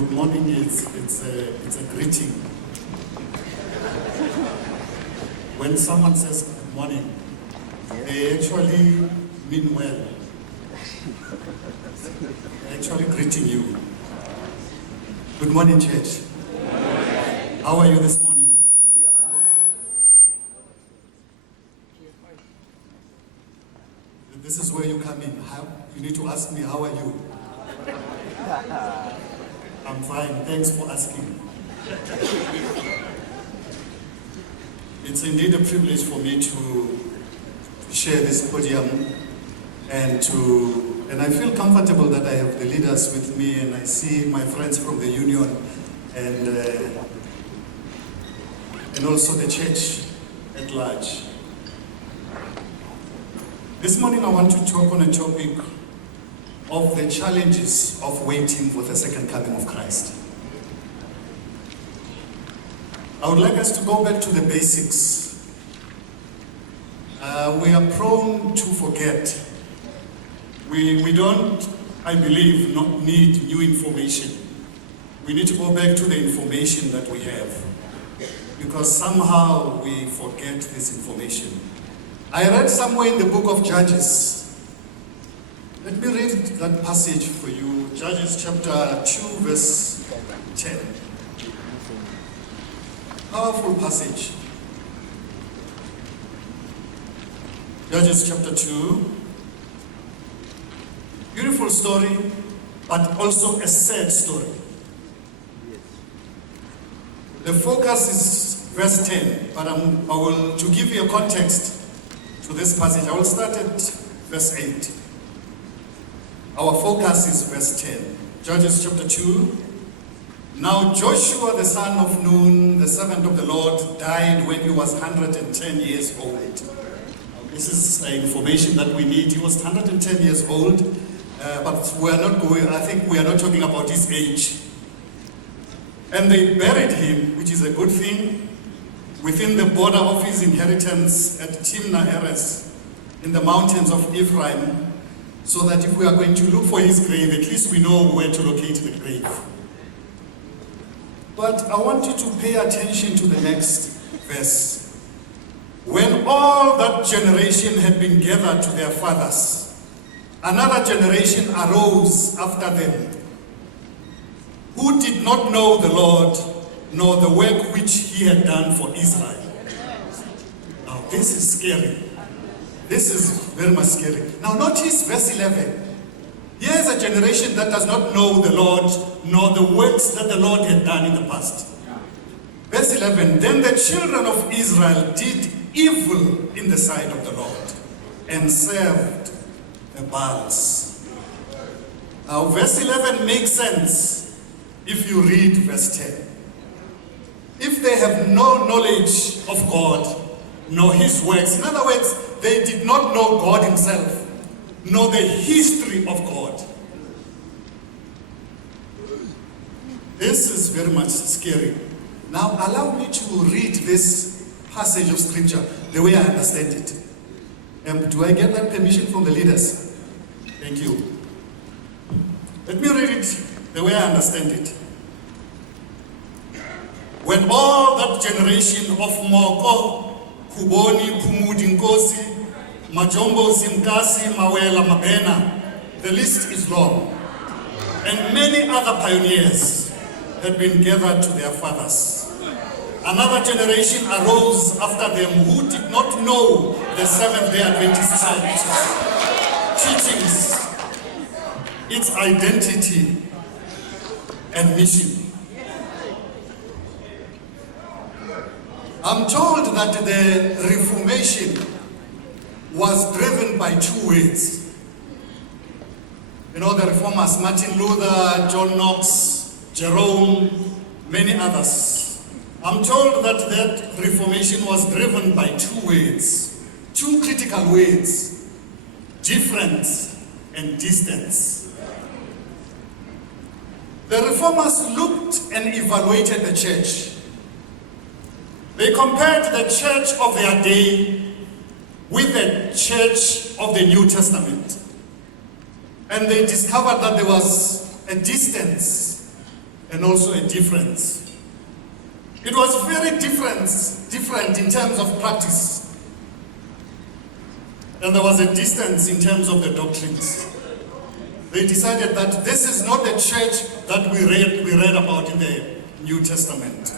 Good morning it's a greeting. When someone says good morning, they actually mean well. They're actually greeting you. Good morning, church. How are you this morning? This is where you come in. You need to ask me, how are you? I'm fine. Thanks for asking. It's indeed a privilege for me to share this podium and I feel comfortable that I have the leaders with me and I see my friends from the union and also the church at large. This morning I want to talk on a topic of the challenges of waiting for the second coming of Christ. I would like us to go back to the basics. We are prone to forget. We don't, I believe, not need new information. We need to go back to the information that we have, because somehow we forget this information. I read somewhere in the book of Judges. Let me read that passage for you. Judges chapter 2 verse 10. Powerful passage. Judges chapter 2. Beautiful story, but also a sad story. The focus is verse 10, but to give you a context to this passage, I will start at verse 8. Our focus is verse 10. Judges chapter 2. Now Joshua the son of Nun, the servant of the Lord, died when he was 110 years old. This is information that we need. He was 110 years old, but I think we are not talking about his age. And they buried him, which is a good thing, within the border of his inheritance at Timnah Heres in the mountains of Ephraim, so that if we are going to look for his grave, at least we know where to locate the grave. But I want you to pay attention to the next verse. When all that generation had been gathered to their fathers, another generation arose after them, who did not know the Lord, nor the work which he had done for Israel. Now this is scary. This is very much scary. Now notice verse 11. Here is a generation that does not know the Lord, nor the works that the Lord had done in the past. Verse 11, then the children of Israel did evil in the sight of the Lord, and served the Baals. Now verse 11 makes sense if you read verse 10. If they have no knowledge of God, nor his works, in other words, they did not know God himself, nor the history of God. This is very much scary. Now allow me to read this passage of scripture the way I understand it. Do I get that permission from the leaders? Thank you. Let me read it the way I understand it. When all that generation of Moko, Kuboni, Pumudi, Nkosi, Majombo, Simkasi, Mawela, Mabena, the list is long. And many other pioneers had been gathered to their fathers. Another generation arose after them who did not know the Seventh-day Adventist Church teachings, its identity and mission. I'm told that the Reformation was driven by two words. You know, the reformers, Martin Luther, John Knox, Jerome, many others. I'm told that that Reformation was driven by two words, two critical words: difference and distance. The reformers looked and evaluated the church. They compared the church of their day with the church of the New Testament. And they discovered that there was a distance and also a difference. It was very different in terms of practice. And there was a distance in terms of the doctrines. They decided that this is not the church that we read about in the New Testament.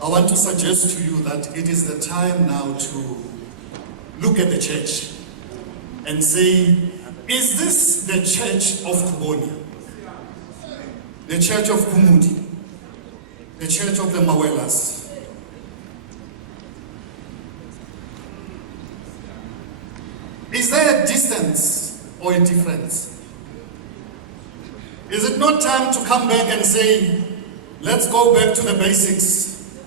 I want to suggest to you that it is the time now to look at the church and say, is this the church of Kuboni? The church of Kumudi? The church of the Mawelas? Is there a distance or a difference? Is it not time to come back and say, let's go back to the basics?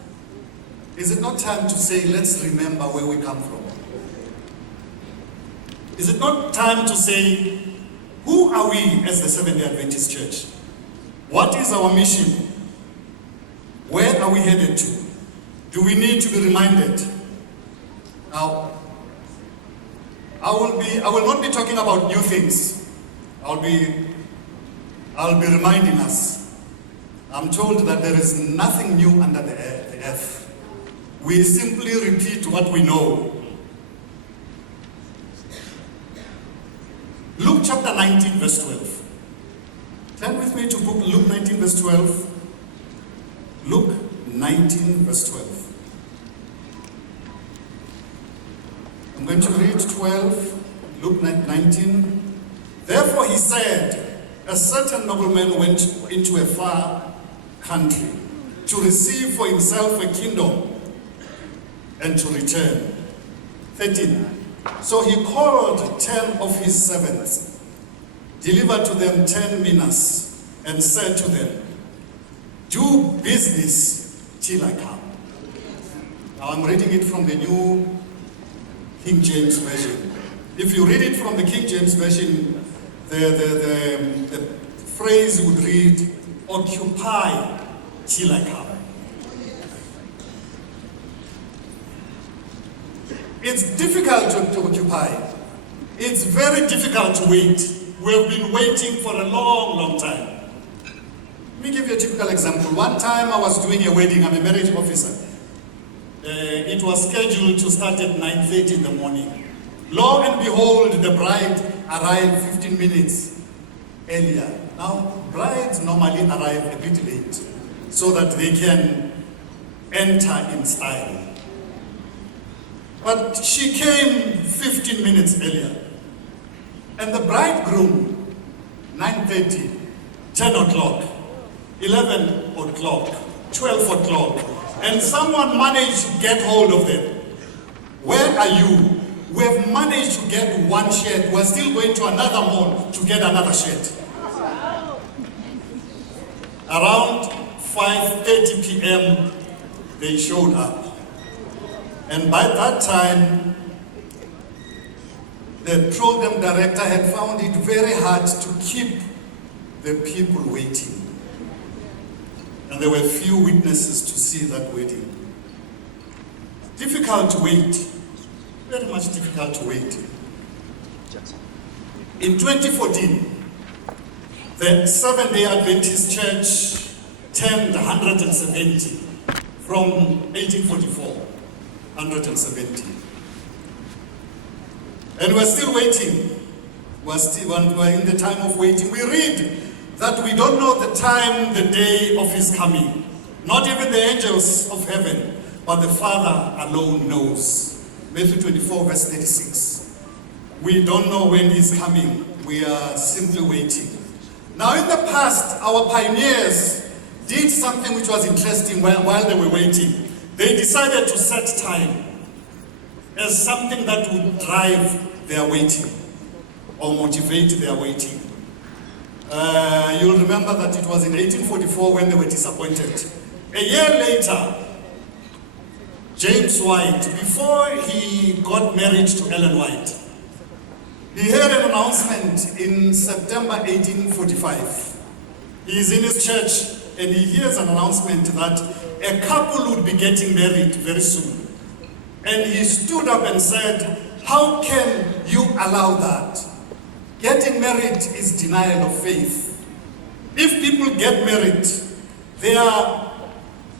Is it not time to say, let's remember where we come from? Is it not time to say, who are we as the Seventh-day Adventist Church? What is our mission? Where are we headed to? Do we need to be reminded? Now, I will not be talking about new things. I'll be reminding us. I'm told that there is nothing new under the earth. We simply repeat what we know. Luke chapter 19, verse 12. Turn with me to book Luke 19, verse 12. Luke 19, verse 12. I'm going to read 12, Luke 19. Therefore he said, a certain nobleman went into a far country to receive for himself a kingdom and to return. 13. So he called 10 of his servants, delivered to them 10 minas, and said to them, do business till I come. Now I'm reading it from the New King James Version. If you read it from the King James Version, the phrase would read, occupy till I come. It's difficult to occupy. It's very difficult to wait. We've been waiting for a long, long time. Let me give you a typical example. One time I was doing a wedding. I'm a marriage officer. It was scheduled to start at 9:30 in the morning. Lo and behold, the bride arrived 15 minutes earlier. Now, brides normally arrive a bit late so that they can enter in style. But she came 15 minutes earlier. And the bridegroom, 9:30, 10 o'clock, 11 o'clock, 12 o'clock, and someone managed to get hold of them. Where are you? We have managed to get one shirt. We're still going to another mall to get another shirt. Around 5:30 p.m., they showed up. And by that time, the program director had found it very hard to keep the people waiting. And there were few witnesses to see that wedding. Difficult to wait. Very much difficult to wait. In 2014, the Seventh-day Adventist Church turned 170 from 1844. 170. And we're still waiting. We're in the time of waiting. We read that we don't know the time, the day of his coming. Not even the angels of heaven, but the Father alone knows. Matthew 24, verse 36. We don't know when he's coming. We are simply waiting. Now in the past, our pioneers did something which was interesting while they were waiting. They decided to set time as something that would drive their waiting or motivate their waiting. You'll remember that it was in 1844 when they were disappointed. A year later, James White, before he got married to Ellen White, he heard an announcement in September 1845. He's in his church and he hears an announcement that a couple would be getting married very soon. And he stood up and said, how can you allow that? Getting married is denial of faith. If people get married, they are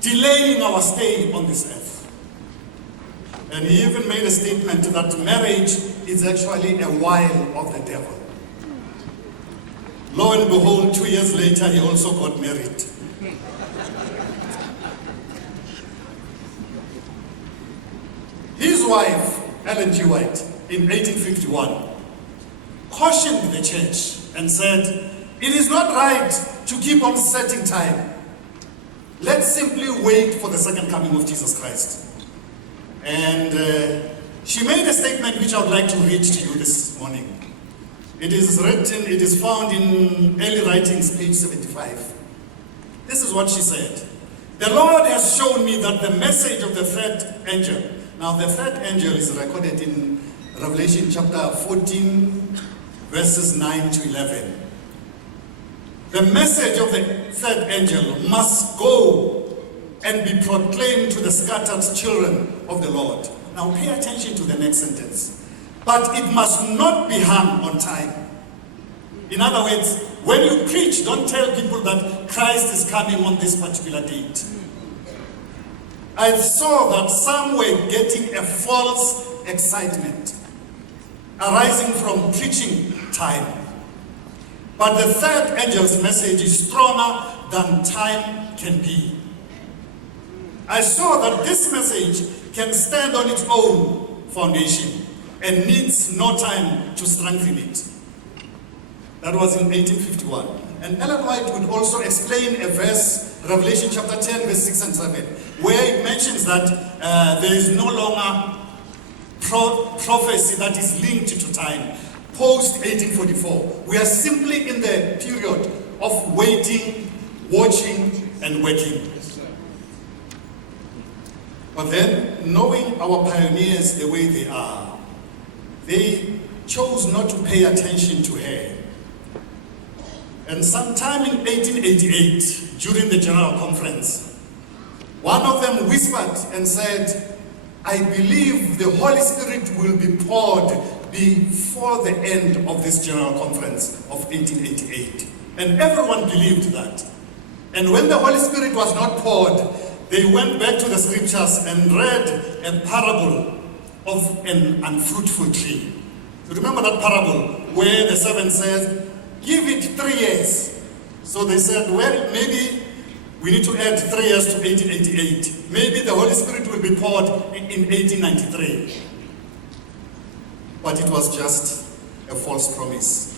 delaying our stay on this earth. And he even made a statement that marriage is actually a wile of the devil. Lo and behold, 2 years later, he also got married. His wife, Ellen G. White, in 1851, cautioned the church and said, "It is not right to keep on setting time. Let's simply wait for the second coming of Jesus Christ." And she made a statement which I would like to read to you this morning. It is found in early writings, page 75. This is what she said. "The Lord has shown me that the message of the third angel," now the third angel is recorded in Revelation chapter 14, verses 9 to 11. "The message of the third angel must go and be proclaimed to the scattered children of the Lord." Now pay attention to the next sentence. "But it must not be hung on time." In other words, when you preach, don't tell people that Christ is coming on this particular date. I saw that some were getting a false excitement arising from preaching time. But the third angel's message is stronger than time can be. I saw that this message can stand on its own foundation and needs no time to strengthen it. That was in 1851. And Ellen White would also explain a verse, Revelation chapter 10, verse 6 and 7, where it mentions that there is no longer prophecy that is linked to time, post 1844. We are simply in the period of waiting, watching, and working. But then, knowing our pioneers the way they are, they chose not to pay attention to her. And sometime in 1888, during the General Conference, one of them whispered and said, "I believe the Holy Spirit will be poured before the end of this General Conference of 1888. And everyone believed that. And when the Holy Spirit was not poured, they went back to the scriptures and read a parable of an unfruitful tree. You remember that parable where the servant says, "Give it 3 years." So they said, well, maybe we need to add 3 years to 1888. Maybe the Holy Spirit will be poured in 1893. But it was just a false promise.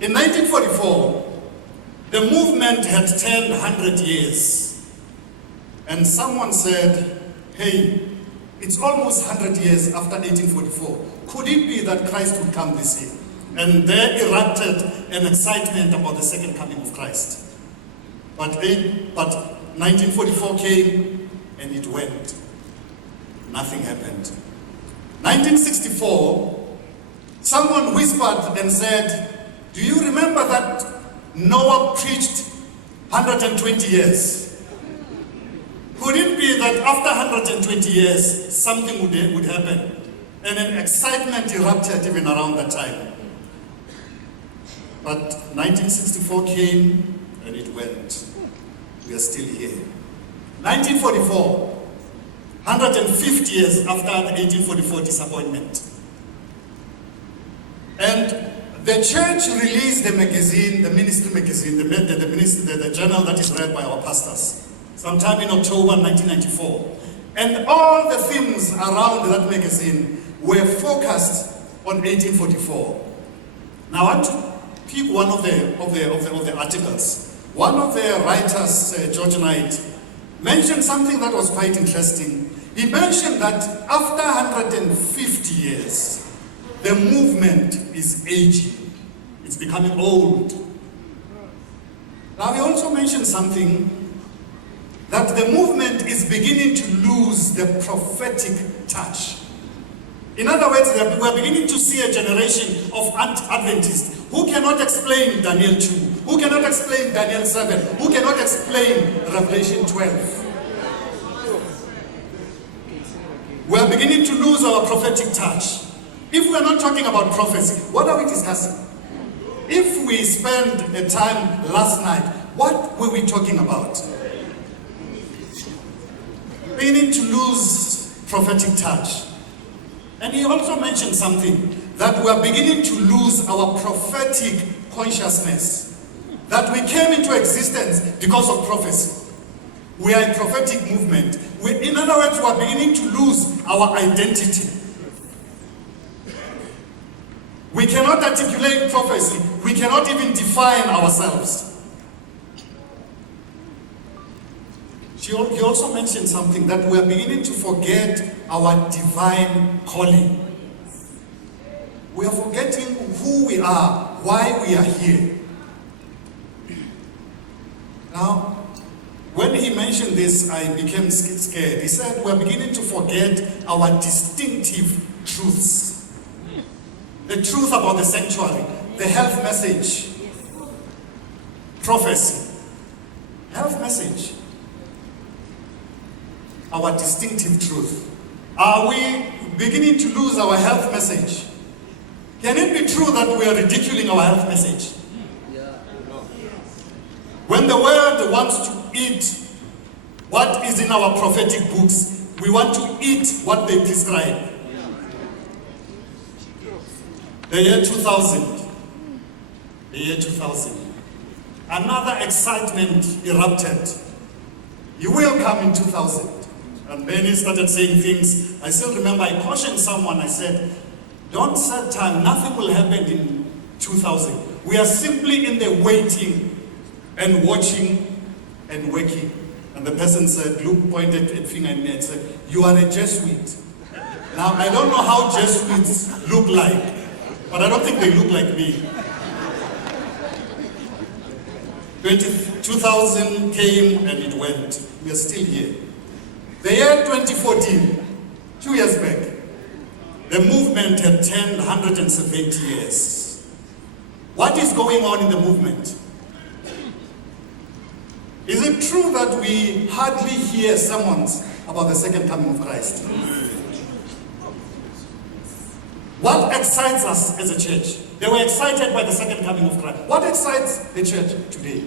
In 1944, the movement had turned 100 years. And someone said, "Hey, it's almost 100 years after 1844. Could it be that Christ would come this year?" And there erupted an excitement about the second coming of Christ. But 1944 came and it went. Nothing happened. 1964, someone whispered and said, "Do you remember that Noah preached 120 years? Could it be that after 120 years, something would happen?" And an excitement erupted even around that time. But 1964 came and it went. We are still here. 1944, 150 years after the 1844 disappointment. And the church released the magazine, the ministry magazine, the journal that is read by our pastors, sometime in October 1994. And all the themes around that magazine were focused on 1844. Now I want to pick one of the articles. One of the writers, George Knight, mentioned something that was quite interesting. He mentioned that after 150 years, the movement is aging. It's becoming old. Now he also mentioned something, that the movement is beginning to lose the prophetic touch. In other words, we are beginning to see a generation of Adventists who cannot explain Daniel 2, who cannot explain Daniel 7, who cannot explain Revelation 12. We are beginning to lose our prophetic touch. If we are not talking about prophecy, what are we discussing? if we spend a time last night, what were we talking about? Beginning to lose prophetic touch. And he also mentioned something, that we are beginning to lose our prophetic consciousness. That we came into existence because of prophecy. We are a prophetic movement. In other words, we are beginning to lose our identity. We cannot articulate prophecy. We cannot even define ourselves. He also mentioned something, that we are beginning to forget our divine calling. We are forgetting who we are, why we are here. Now, when he mentioned this, I became scared. He said, we are beginning to forget our distinctive truths. The truth about the sanctuary, the health message, prophecy, health message. Our distinctive truth. Are we beginning to lose our health message? Can it be true that we are ridiculing our health message? When the world wants to eat what is in our prophetic books, we want to eat what they prescribe. The year 2000. The year 2000. Another excitement erupted. You will come in 2000. And then he started saying things. I still remember I cautioned someone. I said, don't set time. Nothing will happen in 2000. We are simply in the waiting and watching and working. And the person said, Luke pointed a finger at me and said, you are a Jesuit. Now, I don't know how Jesuits look like, but I don't think they look like me. 2000 came and it went. We are still here. The year 2014, 2 years back, the movement had turned 170 years. What is going on in the movement? Is it true that we hardly hear sermons about the second coming of Christ? What excites us as a church? They were excited by the second coming of Christ. What excites the church today,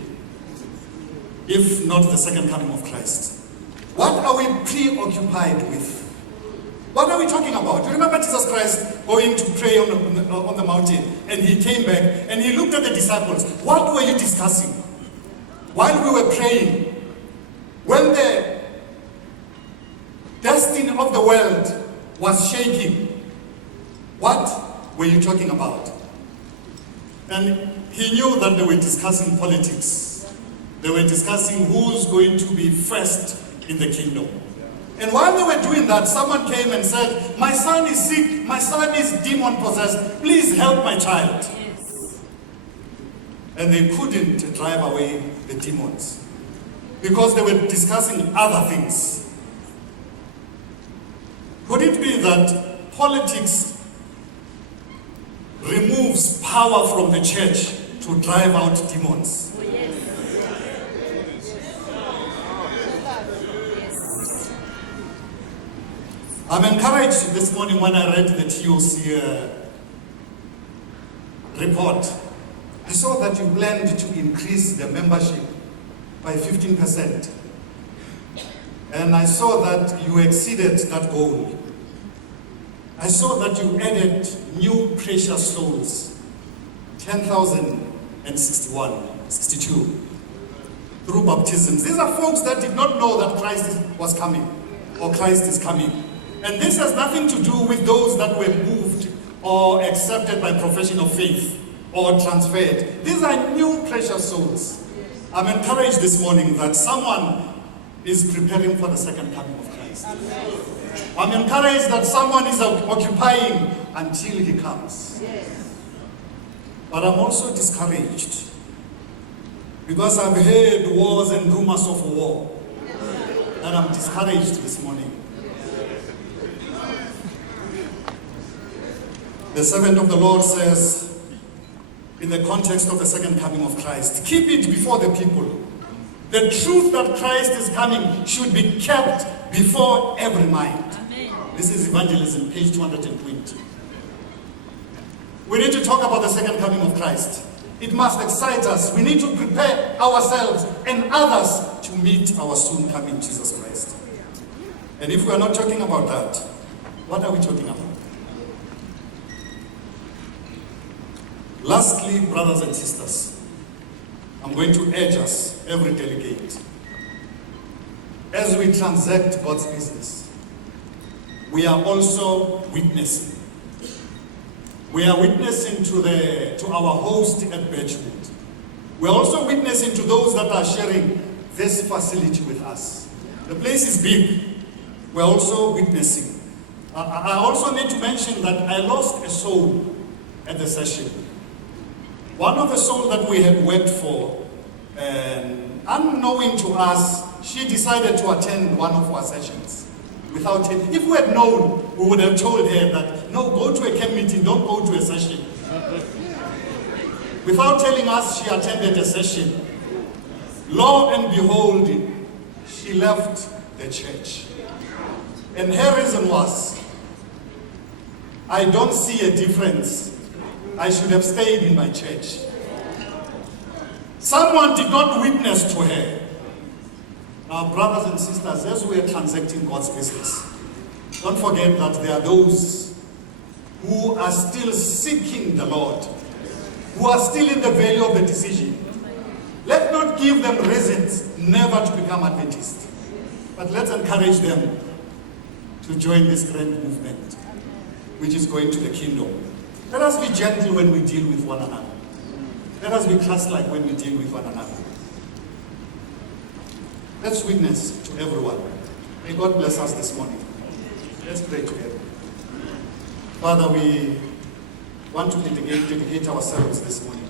if not the second coming of Christ? What are we preoccupied with? What are we talking about? You remember Jesus Christ going to pray on the mountain, and he came back and he looked at the disciples. What were you discussing? While we were praying, when the destiny of the world was shaking, what were you talking about? And he knew that they were discussing politics. They were discussing who's going to be first in the kingdom. And while they were doing that, someone came and said, my son is sick, my son is demon possessed, please help my child. Yes. And they couldn't drive away the demons because they were discussing other things. Could it be that politics removes power from the church to drive out demons? Oh, yes. I'm encouraged this morning when I read the TOC report. I saw that you planned to increase the membership by 15%. And I saw that you exceeded that goal. I saw that you added new precious souls, 10,062, through baptisms. These are folks that did not know that Christ was coming, or Christ is coming. And this has nothing to do with those that were moved or accepted by profession of faith or transferred. These are new precious souls. I'm encouraged this morning that someone is preparing for the second coming of Christ. I'm encouraged that someone is occupying until he comes. But I'm also discouraged because I've heard wars and rumors of war. And I'm discouraged this morning. The servant of the Lord says, in the context of the second coming of Christ, keep it before the people. The truth that Christ is coming should be kept before every mind. Amen. This is Evangelism, page 220. We need to talk about the second coming of Christ. It must excite us. We need to prepare ourselves and others to meet our soon coming Jesus Christ. And if we are not talking about that, what are we talking about? Lastly, brothers and sisters, I'm going to urge us, every delegate, as we transact God's business, we are also witnessing. We are witnessing to our host at Birchwood. We are also witnessing to those that are sharing this facility with us. The place is big. We are also witnessing. I also need to mention that I lost a soul at the session. One of the souls that we had worked for, unknowing to us, she decided to attend one of our sessions. Without it, if we had known, we would have told her that, no, go to a camp meeting, don't go to a session. Without telling us, she attended a session. Lo and behold, she left the church. And her reason was, I don't see a difference. I should have stayed in my church. Someone did not witness to her. Now, brothers and sisters, as we are transacting God's business, don't forget that there are those who are still seeking the Lord, who are still in the valley of the decision. Let's not give them reasons never to become Adventists, but let's encourage them to join this grand movement, which is going to the kingdom. Let us be gentle when we deal with one another. Let us be Christ-like when we deal with one another. Let's witness to everyone. May God bless us this morning. Let's pray together. Father, we want to dedicate ourselves this morning.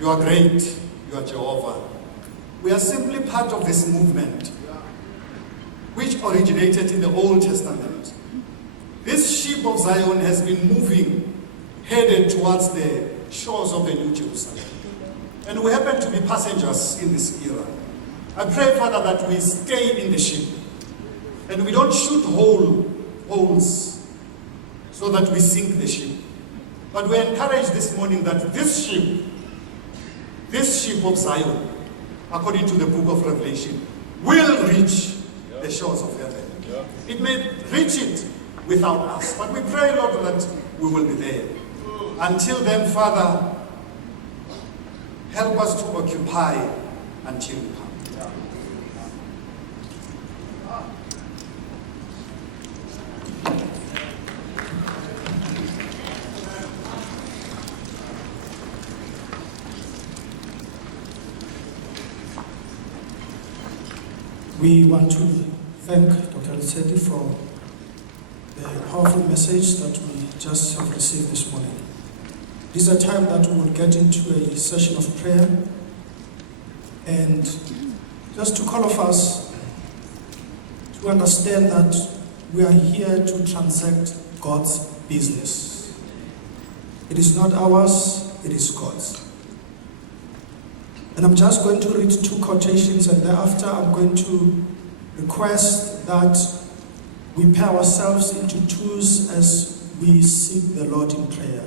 You are great. You are Jehovah. We are simply part of this movement which originated in the Old Testament. This ship of Zion has been moving, headed towards the shores of the New Jerusalem. And we happen to be passengers in this era. I pray, Father, that we stay in the ship and we don't shoot holes so that we sink the ship. But we encourage this morning that this ship of Zion, according to the book of Revelation, will reach the shores of heaven. It may reach it without us, but we pray, Lord, that we will be there. Until then, Father, help us to occupy until you come. We want to thank Dr. Letseli for the powerful message that we just have received this morning. This is a time that we will get into a session of prayer, and just to call of us to understand that we are here to transact God's business. It is not ours, it is God's. And I'm just going to read 2 quotations, and thereafter I'm going to request that we pair ourselves into twos as we seek the Lord in prayer.